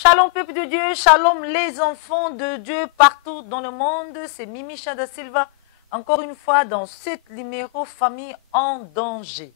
Shalom peuple de Dieu, shalom les enfants de Dieu partout dans le monde. C'est Mimi Chada Silva, encore une fois dans ce numéro Famille en danger.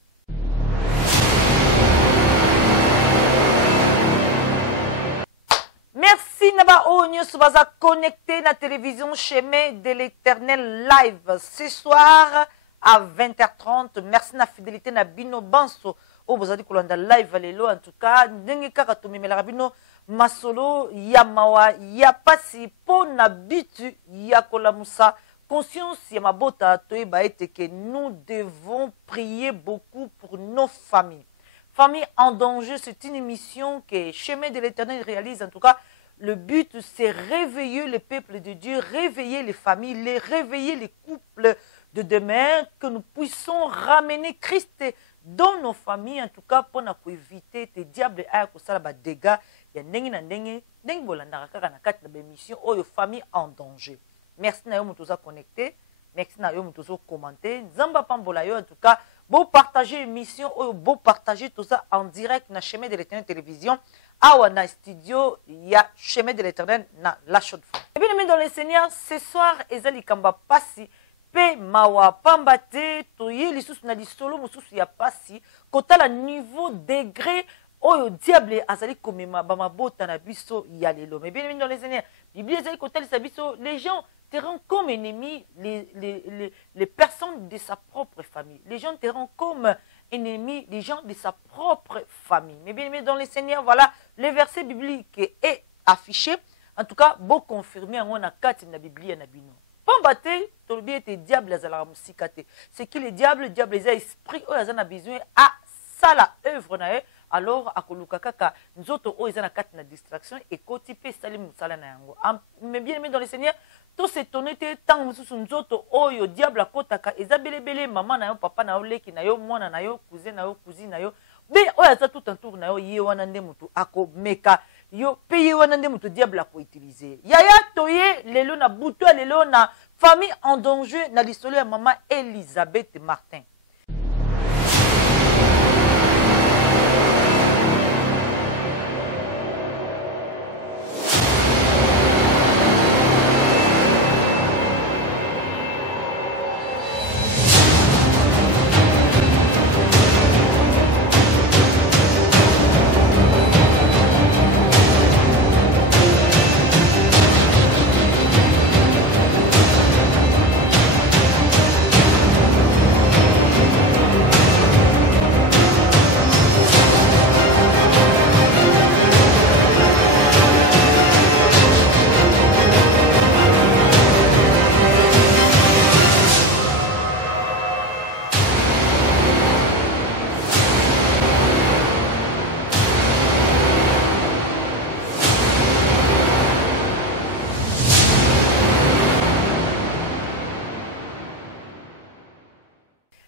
Merci Naba Onyo Subaza connecté à la télévision Chemin de l'Éternel live ce soir à 20h30. Merci na fidélité na Bino Banso. Oh, vous avez dit qu'on live lelo en tout cas. N'engé kaka to mimela rabino masolo ya mawa ya pasi po na bitu ya kolamusa. Conscience ya mabota to ba ete que nous devons prier beaucoup pour nos familles. Famille en danger, c'est une émission que Chemin de l'Éternel réalise. En tout cas, le but, c'est réveiller le peuple de Dieu, réveiller les familles, réveiller les couples de demain, que nous puissions ramener Christ dans nos familles, en tout cas, pour éviter des diables à des dégâts. Il y a des émissions aux familles en danger. Merci à vous de connecter. Merci à vous de commenter. Zamba Pambolayo, en tout cas, vous partagez l'émission, vous partagez tout ça en direct dans Chemin de l'Éternel Télévision. Awa na studio, il y a Chemin de l'Éternel na la chaude fois. Et bien, dans le Seigneur, ce soir, Ezali Kamba Passi, Pe Mawa Pambate, Toye, Lissous na Lissolo, Moussous ya Passi, Kota la niveau degré, Oyo diable, Azali Komema, Bama Bota na Bisso, Yalelo. Mais bien, dans le Seigneur, Bible, Ezali Kota les Bisso, les gens te rendent comme ennemis les personnes de sa propre famille. Les gens te rendent comme ennemis les gens de sa propre famille. Mais bien aimé dans le Seigneur, voilà le verset biblique est affiché. En tout cas, beau confirmé en a 4 na Bible na bino. Pambate, tolbi était diable azala musikate. C'est qui le diable les esprit o azana besoin à ça la œuvre na e. Alors akoluka kaka nzoto o ezana 4 na distraction et kotipe salim musala na yango. Mais bien aimé dans le Seigneur, tout s'étonner tant mususu nzoto oyo diable akotaka ezabelebele maman na yo papa na yo leki na yo mwana na yo cousin na yo cousine na yo be oyo aza tout un tour na yo ye wana nde mutu ako meka yo pe ye wana nde mutu diable ako utiliser yaya toye lelo na buto lelo na famille en danger na lisolo ya maman Elisabeth Martin.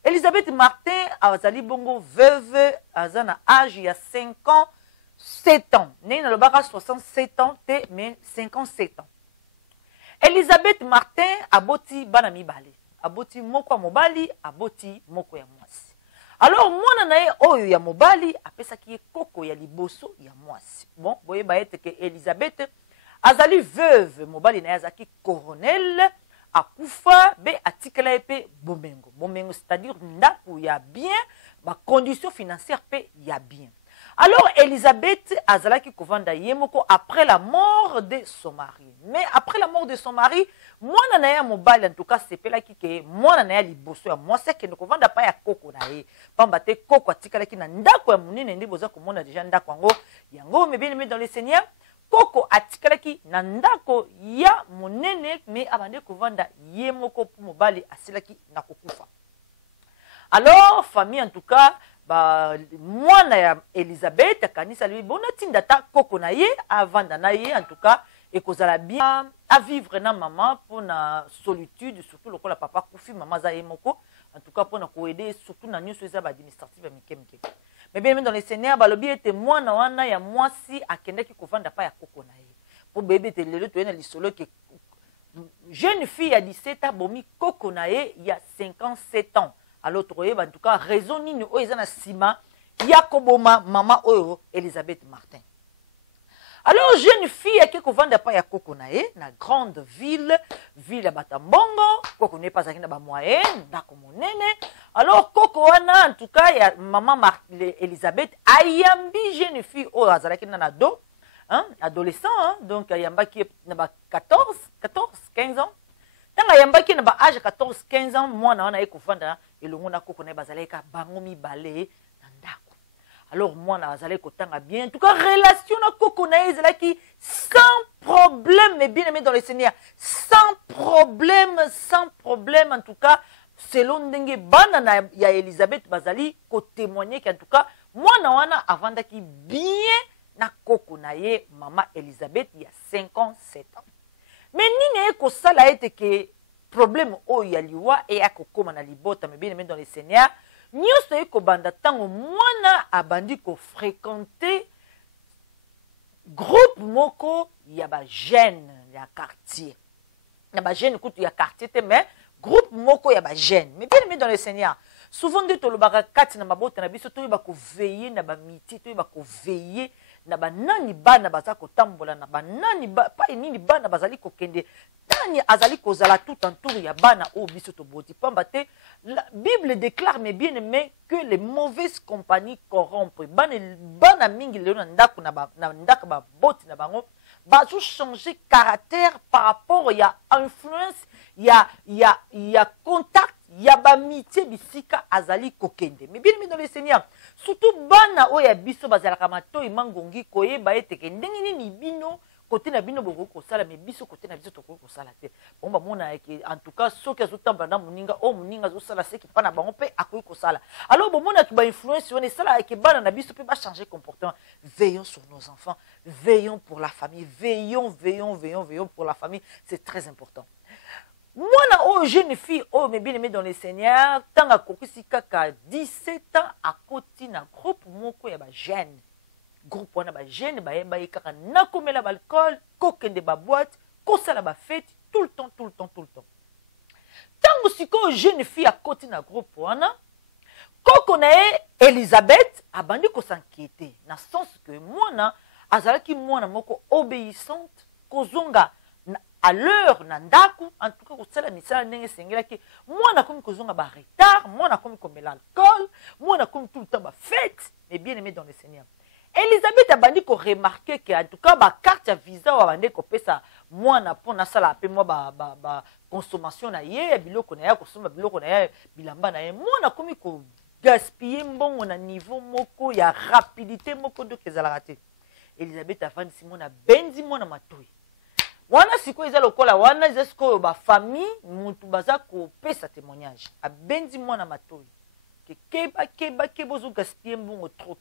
Elisabeth Martin, azali bongo veuve, azana âge il y a 5 ans, 7 ans. Né dans le bar 67 ans, mais 57 ans. Elisabeth Martin aboti banami bale. Aboti moko ya mobali, aboti moko ya mwasi. Alors mwana na ye oyo ya mobali apesa ki koko ya liboso ya mwasi. Bon, boye ba ete ke Elisabeth azali veuve, mobali na ye azaki colonel. Akufa be atikala epe bomengo. Bomengo c'est-à-dire ndaku ya bien, ba condition financière pe ya bien. Alors Elisabeth azalaki kovanda yemoko après la mort de son mari. Mais après la mort de son mari, mwana na ya mobali en tout cas sepelaki ke mwana na ya liboso ya mwasi ke kovanda pa ya koko na ye. Pamba te koko atikala ki na ndako ya munene ndi boza komona déjà ndako yango. Yango mais bien aimé dans le Seigneur. Koko atikalaki na ndako ya monene me abande kovanda ye moko pour mobali asilaki na kokufa. Alors famille en tout cas ba mwana ya Elisabeth kanisa lui bona tindata koko na ye avanda na ye en tout cas et kozala bien à vivre na maman pour na solitude surtout lokola papa kufi maman za ye moko en tout cas pour na ko aider surtout na nyuso za ba administrative mikemike. Mais bien dans les Seigneur balobi était mwana wana ya mwasi akendaki kovanda pa ya koko na ye. Pour bébé te lelo to na lisolo ke jeune fille à 17 ans bomi koko na ye il y a 57 ans. Alors en tout cas raison nini o ezana sima ya koboma maman oyo Elisabeth Martin. Alors, jeune fille, qui vend pas ya koko na ye, na grande ville ya Batambongo, koko n'est pas na ba moyenne, ndako monene. Alors, koko wana, en tout cas, ya maman Elisabeth, ayambi jeune fille, oh, azalaki na do, hein, adolescent, hein, donc ayamba qui na ba 14, 15 ans. Tant ayamba qui na ba âge 14, 15 ans, moi na wana eko vanda, elongo na koko na bazaleka bango mibale na ndako. Alors, moi, je suis bien. En tout cas, relation na koko na qui sans problème, mais bien aimé dans le Seigneur. Sans problème. En tout cas, selon Ndenge Bana ya Elisabeth Bazali, ko témoigner qu'en tout cas, moi, na avant d'aki bien na koko na ye, maman Elisabeth, il y a 57 ans. Mais ni ne ko sala ete que problème o ya liwa et a koko na libota, mais bien aimé dans le Seigneur. Nyonso eko banda tango mwana abandi ko fréquenter groupe moko ya ba jeune ya quartier. Ya ba jeune kutu ya quartier te mais groupe moko ya ba jeune. Mais bien aimé dans le Seigneur. Souvent de to lobaka kati na mabota na biso to ba ko veiller na ba miti to ba ko veiller na ba nani bana baza ko tambola na ba nani ba pa nini bana bazali ko kende tani azali ko zala tout entour ya bana o biso to boti pamba te la Bible déclare mais bien aimé que les mauvaises compagnies corrompent bana mingi le na ndako na ndako ba boti na bango ba changer caractère par rapport ya influence ya contact ya ba mitié bisika azali kokende. Mais bien aimé dans le Seigneur, surtout bana o ya biso bazala kamato imangongi koyeba ete ke ndenge nini bino côté na bino boko ko sala mais biso côté na biso to ko sala te. Bon ba mona en tout cas soki azotamba na muninga o muninga zo sala ce qui pas na bango pe akoyi ko sala. Alors bon mona ki ba influence on sala ke bana na biso pe ba changer comportement. Veillons sur nos enfants, veillons pour la famille, veillons pour la famille, c'est très important. Moi, oh, jeune fille, oh, mais bien aimé dans le Seigneur, tant à kaka 17 ans, à côté d'un groupe, moko ya ba jeune. Groupe wana ba jeune, ba yeba kaka na komela ba alcool, kokende ba boîte, kosala ba fête, tout le temps. Tant siko jeune fille à côté d'un groupe wana, koko na Elisabeth, abandi ko s'inquiéter, na sens que moi azalaki mwana moko obéissante, kozonga à l'heure nandaku en tout cas kosala misala ndenge sengelaki mwana komi kozonga ba retard mwana komi komela alcool mwana komi tout le temps ba fête mais bien aimé dans le Seigneur. Elisabeth a bandi ko remarquer que en tout cas ba carte ya visa wa bande ko pesa mwana pona sala pe moi ba consommation na ye biloko na ya kosomba biloko na ya bilamba na ye mwana komi ko gaspiller mbongo na niveau moko ya rapidité moko do kezala te. Elisabeth a fandi simona benzi mwana matoi wana siko eza lokola wana eza siko ba famille mutu baza ko pesa témoignage abenzi mwana matoi ke bozo gaspiller mbongo trop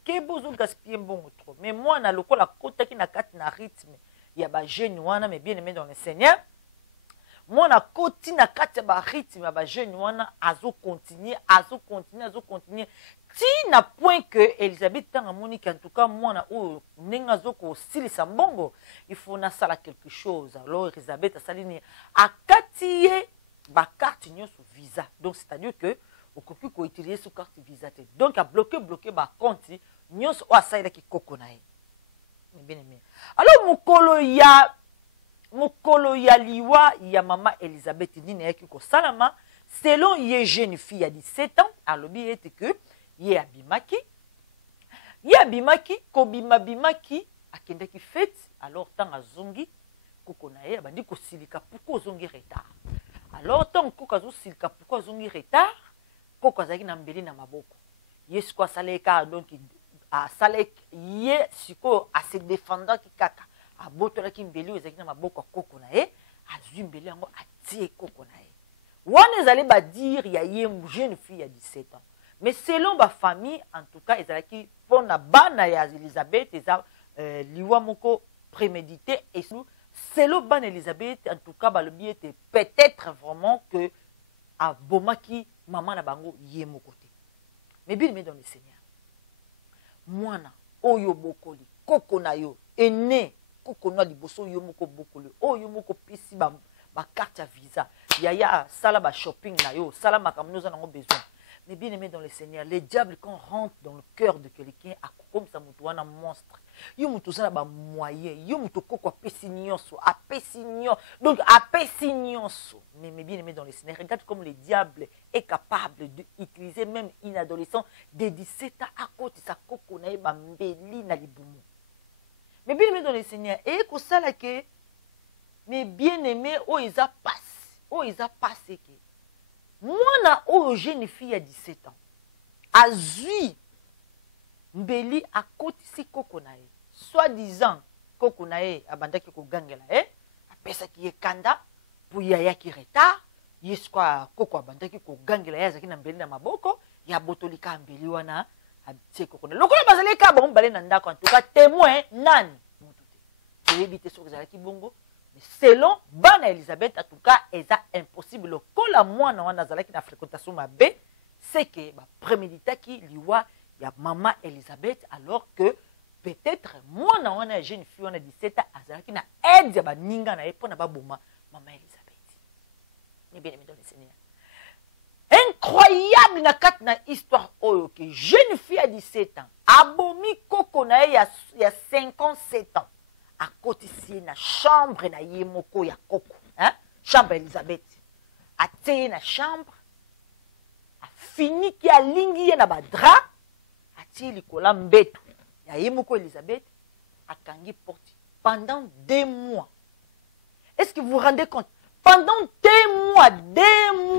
mais mwana lokola kotaki na kati na rythme ya ba jeune wana mais bien aimé dans le Seigneur mwana koti na kati ya ba rythme ya ba jeune wana azo continuer ti na point que Elisabeth tanga monique en tout cas mwana o nenga zoko silisa mbongo il faut na sala quelque chose. Alors Elisabeth a salini akatie ba carte nyoso visa donc c'est-à-dire que okoki ko utiliser sous carte visa te donc a bloquer ba compte nyoso o asaida ki koko na ye mais bien aimé. Alors mokolo ya liwa ya mama Elisabeth nini yaki ko salama selon ye jeune fille à 17 ans alobi ete que ye abimaki kobimaki akendaki fête alors tant azongi koko na ye abandi kosilika pourquoi ozongi retard alors tant koko azosilika pourquoi ozongi retard koko azalaki na mbeli na maboko ye siko asaleka donc asalek ye siko ase défendaki kaka abotolaki mbeli oyo ezalaki na maboko ya koko na ye azwi mbeli yango atie koko na ye wana ezali badire ya ye jeune fille ya 17 ans. Mais selon ma famille, en tout cas, ils ont pour la bana ya Elisabeth, ils ont liwa moko prémédité et selon bana Elisabeth, en tout cas, le biais était peut-être vraiment que à bomaki maman na bango yé mon côté. Mais bien dans le Seigneur. Mwana oyo bokoli koko na yo ene koko na liboso yo moko bokoli oyo moko pisi ba carte ya visa yaya sala ba shopping na yo sala makamno za nango besoin. Mais bien aimé dans le Seigneur, les diables, quand rentrent dans le cœur de quelqu'un, comme ça, un monstre. Il y a un moyen. Il y a un donc, mais bien aimé dans le Seigneur, regarde comme le diable est capable d'utiliser même une adolescent de 17 ans à côté de sa coco na bambeli na libumu. Mais bien aimé dans le Seigneur, et que ça là que, mais bien aimé, oh ils a passé que. Moi, na jeune fille à 17 ans, a zui mbeli à côté si kokonae, soi-disant kokonae abandaki ko gangela a pesa ki kanda pour yaya ki retard, yeswa koko abandaki ko gangela ya zaki na mbeli na maboko, ya botolika mbeli wana abtie kokona. Lokola bazali ka bon balé na ndako en tout cas témoin nani mutute. Éviter sur zalaki bongo. Mais selon Bana Elisabeth, en tout cas, c'est impossible. Le la moi dans la fréquentation ma b, c'est que prémédita qui liwa il y a maman Elisabeth alors que peut-être moi dans une jeune fille on a 17 ans azalaki na aide ba ninga na epo na ba boma maman Elisabeth. Mais bien aimé dans le Seigneur. Incroyable na kat na histoire oyo que jeune fille à 17 ans abomi koko na il y a 57 ans. À côté de la chambre na yemoko ya koko, hein? Chambre Elisabeth. A teye na chambre, a fini ki a lingi na badra, a teye likola mbetu. Ya yemoko Elisabeth, a kangi porte pendant 2 mois. Est-ce que vous vous rendez compte? Pendant 2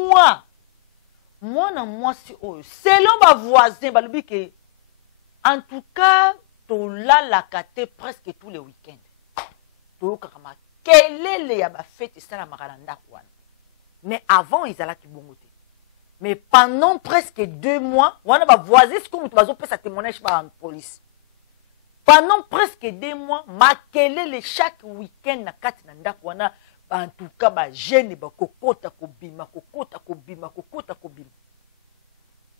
mois, moi na moi si oh, selon ma voisin, balubi que, en tout cas, to la kate presque tous les week-ends. Quelle est la fête ça la maralanda quoi? Mais avant ils allaient qui bongoté. Mais pendant presque 2 mois, on a voisin ce qu'on va faire sa témoignage par la police. Pendant presque 2 mois, ma quelle est chaque week-end na kati na ndako wana en tout cas ba jeune ba kokota kobima.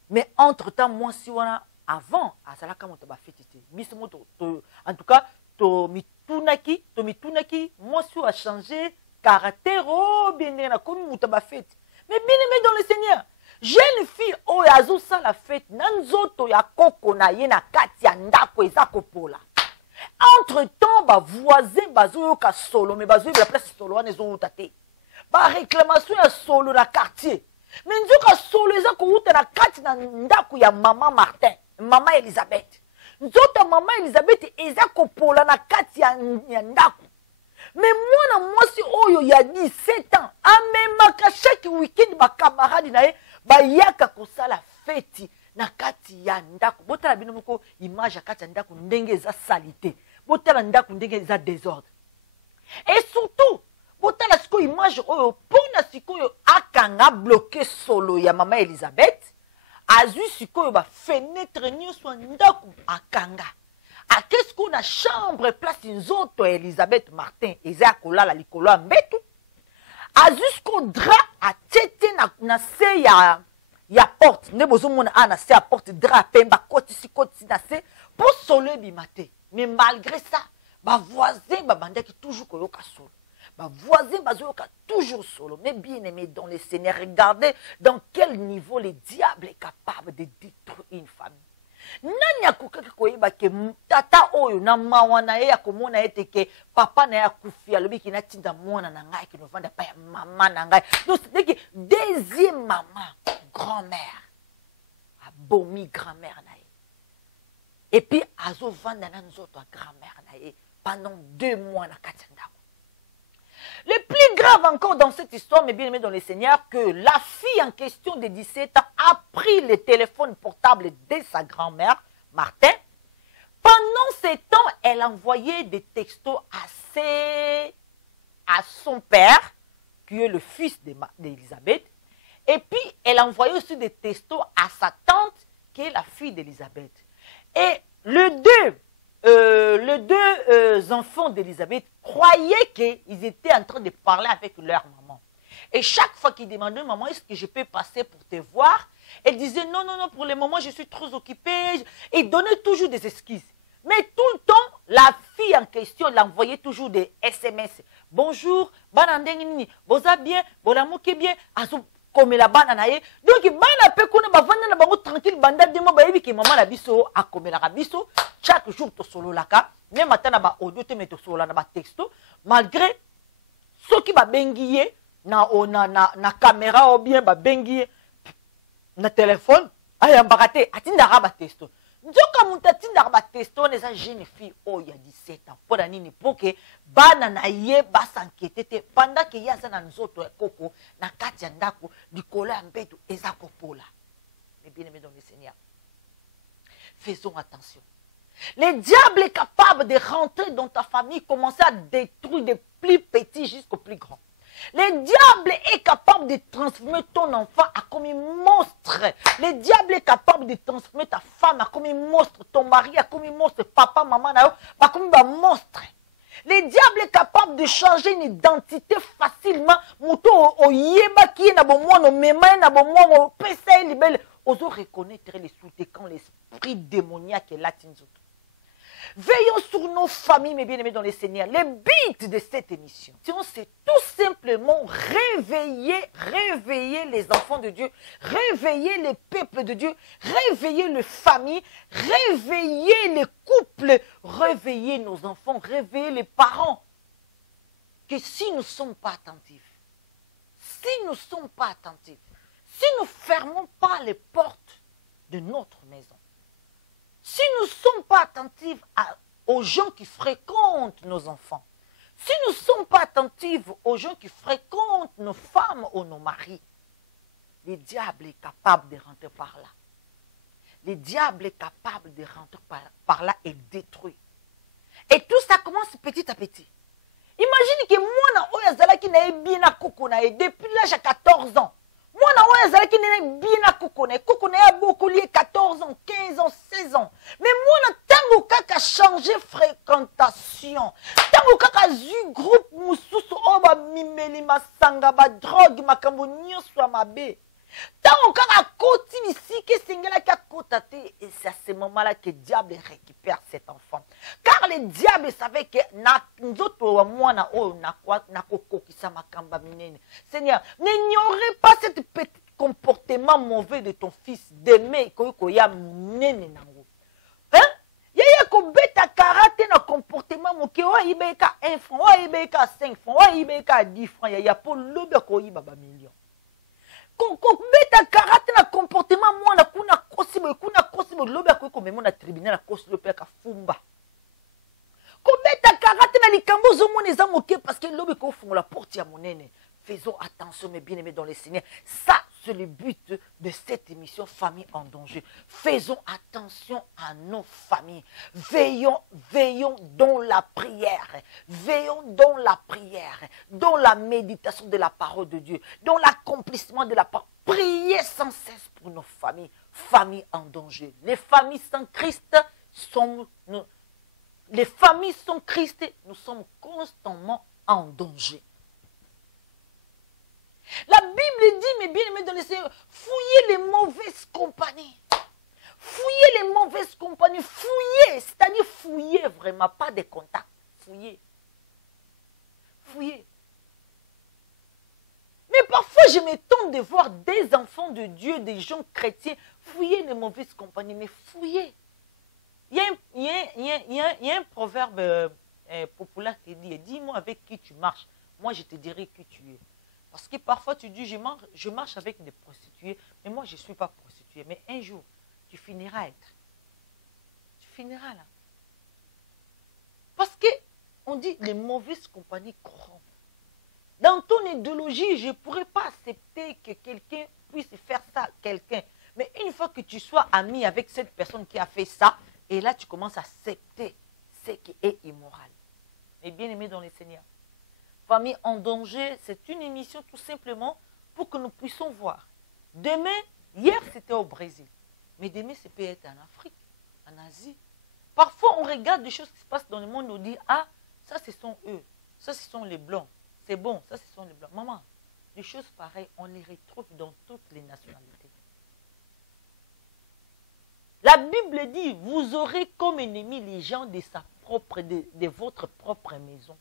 Mais entre-temps moi si on avant azalaka moto ba fête biso moto en tout cas to mitunaki, moi si a changé caractère, oh bien na comme muta ba fête. Mais bien aimé dans le Seigneur, jeune fille oh yazo sa la fête, nanzoto ya koko na ye na kati ya ndako ezako pola. Entre temps ba voisin bazo ka solo, mais bazo la place solo wana ezo utate. Ba réclamation ya solo na quartier. Mais nzoka solo ezako uta na kati na ndako ya maman Martin, maman Elisabeth. Nzota maman Elisabeth eza kopola na kati ya ndako. Mais moi si oyo ya 17 ans, amemaka chaque week-end ba camarade na ye ba yaka kosala fête na kati ya ndako. Botala bino moko image ya kati ya ndako ndenge eza salité. Botala ndako ndenge eza désordre. Et surtout, botala siko image oyo pona sikoyo akanga bloqué solo ya maman Elisabeth. Azui sikoyo ba fenêtre nyonso ndako akanga. A qu'est-ce qu'on a chambre place nzoto Elisabeth Martin eza kolala likolo ya mbetu. Azui siko dra a tete na se ya porte. Ne bozo mona na se ya porte dra pemba koti na se pour solo bimate. Mais malgré ça, ba voisin ba bandaki toujours koyoka solo. Ma voisin bazoyoka toujours solo. Mais bien aimé dans le Seigneur, regardez dans quel niveau le diable est capable de détruire une famille. Nani akokaki koyeba ke tata oyo na mawa na ye akomona ete ke papa na ye akufi alobi ki natinda mwana na ngai ki novanda pa ya mama na ngai. Donc c'est que deuxième maman, grand-mère, abomi grand-mère na ye. Et puis azovanda na nzoto a grand-mère na ye pendant 2 mois na kati ndako. Le plus grave encore dans cette histoire, mes bien-aimés dans le Seigneur, que la fille en question de 17 ans a pris le téléphone portable de sa grand-mère, Martin. Pendant ce temps, elle envoyait des textos à son père, qui est le fils d'Élisabeth. Et puis, elle envoyait aussi des textos à sa tante, qui est la fille d'Élisabeth. Et les deux enfants d'Élisabeth croyaient qu'ils étaient en train de parler avec leur maman. Et chaque fois qu'ils demandaient, maman, est-ce que je peux passer pour te voir? Elle disait, non, pour le moment, je suis trop occupée. Et donnait toujours des excuses. Mais tout le temps, la fille en question l'envoyait toujours des SMS. Bonjour, banandengini, boza bien, bolamoke bien. komela bana na ye. Donc bana pe kuna bavanda na bango tranquille banda demo ba yebi ki maman na biso akomela ka biso chaque jour to solo laka même atana ba audio te meto solo na ba texto malgré ceux qui ba bengiye na caméra ou bien ba bengiye na téléphone ayambaka te atindaka ba texto. Nzoka mutatinda ba testo ne sa jeune fille oh il y a 17 ans pour nini pour que bana na ye ba s'inquiéter pendant que ya na nzoto koko na kati ya ndako likolo ya mbeto eza kopola. Mais bien aimé dans le Seigneur, faisons attention. Le diable est capable de rentrer dans ta famille, commencer à détruire des plus petits jusqu'au plus grand. Le diable est capable de transformer ton enfant à comme un monstre. Le diable est capable de transformer ta femme à comme un monstre, ton mari à comme un monstre, papa, maman, à comme un monstre. Le diable est capable de changer une identité facilement. Mouto o yeba qui na bon moi no mema na bon moi o pesa libelle. Oso reconnaître les sous quand l'esprit démoniaque est là tinzo. Veillons sur nos familles, mes bien-aimés dans les Seigneurs. Le but de cette émission, c'est tout simplement réveiller les enfants de Dieu, réveiller les peuples de Dieu, réveiller les familles, réveiller les couples, réveiller nos enfants, réveiller les parents. Que si nous ne sommes pas attentifs, si nous ne sommes pas attentifs, si nous ne fermons pas les portes de notre maison, si nous ne sommes pas attentifs aux gens qui fréquentent nos enfants, si nous ne sommes pas attentifs aux gens qui fréquentent nos femmes ou nos maris, le diable est capable de rentrer par là. Le diable est capable de rentrer par là et détruire. Et tout ça commence petit à petit. Imagine que moi, depuis l'âge de 14 ans, moi, je suis beaucoup lié 14 ans, 15 ans, 16 ans. Mais moi, je suis changé de fréquentation. Je suis un groupe mimeli masanga ba drogue makambo nyonso mabe. Et c'est à ce moment-là que le diable récupère cet enfant. Car le diable savait que Seigneur, n'ignorez pas ce petit comportement mauvais de ton fils d'aimer koya nene nango. Hein? Yaya ko beta karaté na comportement moke wa ibeka 1 franc, wa ibeka 5 francs, wa ibeka 10 francs, yaya pour lobe ko ibaba million. Beta karaté na comportement moi na kuna kosibo lobe ko memo na tribunal na kosi lobe ka fumba. Ko beta karaté na likambo zo mona eza moke parce que lobe ko fungola porte ya monene. Faisons attention, mes bien-aimés dans le Seigneur. Ça, c'est le but de cette émission Famille en danger. Faisons attention à nos familles. Veillons dans la prière. Veillons dans la prière, dans la méditation de la parole de Dieu, dans l'accomplissement de la parole. Priez sans cesse pour nos familles. Familles en danger. Les familles sans Christ les familles sans Christ, nous sommes constamment en danger. La Bible dit, mes bien-aimés dans le Seigneur, fouillez les mauvaises compagnies. Fouillez les mauvaises compagnies. Fouillez, c'est-à-dire fouillez vraiment, pas des contacts. Fouillez. Fouillez. Mais parfois, je m'étonne de voir des enfants de Dieu, des gens chrétiens, fouiller les mauvaises compagnies. Mais fouillez. Il y a un proverbe populaire qui dit, dis-moi avec qui tu marches, moi je te dirai qui tu es. Parce que parfois tu dis, je marche avec des prostituées, mais moi je ne suis pas prostituée. Mais un jour, tu finiras à être. Tu finiras là. Parce que on dit, les mauvaises compagnies corrompent. Dans ton idéologie, je ne pourrais pas accepter que quelqu'un puisse faire ça à quelqu'un. Mais une fois que tu sois ami avec cette personne qui a fait ça, et là tu commences à accepter ce qui est immoral. Mais bien aimé dans le Seigneur. Famille en danger, c'est une émission tout simplement pour que nous puissions voir. Demain, hier c'était au Brésil, mais demain ça peut être en Afrique, en Asie. Parfois on regarde des choses qui se passent dans le monde, on dit, ah, ça ce sont eux, ça ce sont les blancs, c'est bon, ça ce sont les blancs. Maman, des choses pareilles, on les retrouve dans toutes les nationalités. La Bible dit, vous aurez comme ennemis les gens de votre propre maison.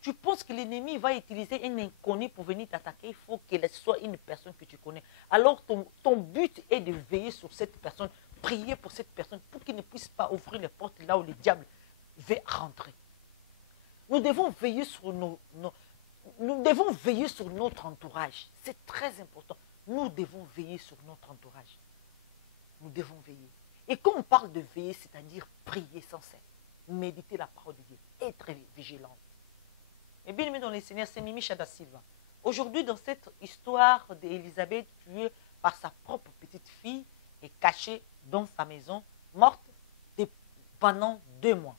Tu penses que l'ennemi va utiliser un inconnu pour venir t'attaquer, il faut qu'elle soit une personne que tu connais. Alors ton but est de veiller sur cette personne, prier pour cette personne pour qu'il ne puisse pas ouvrir les portes là où le diable veut rentrer. Nous devons veiller sur nous devons veiller sur notre entourage. C'est très important. Nous devons veiller sur notre entourage. Nous devons veiller. Et quand on parle de veiller, c'est-à-dire prier sans cesse, méditer la parole de Dieu, être vigilante. Et bien aimé dans les Seigneurs, c'est Mimi Chada Silva. Aujourd'hui, dans cette histoire d'Élisabeth tuée par sa propre petite fille et cachée dans sa maison, morte pendant 2 mois.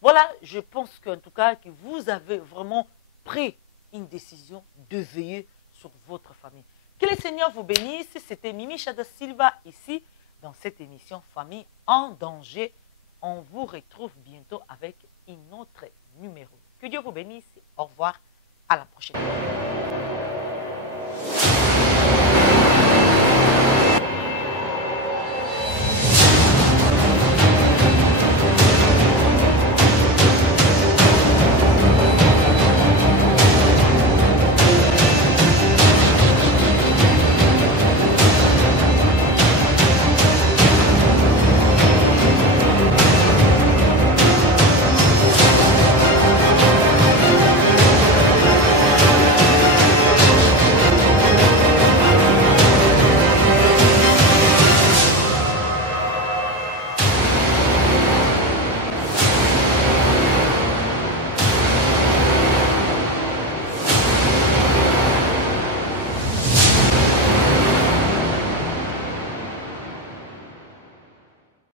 Voilà, je pense qu'en tout cas, que vous avez vraiment pris une décision de veiller sur votre famille. Que le Seigneur vous bénisse. C'était Mimi Chada Silva ici, dans cette émission Famille en danger. On vous retrouve bientôt avec un autre numéro. Que Dieu vous bénisse. Au revoir. À la prochaine.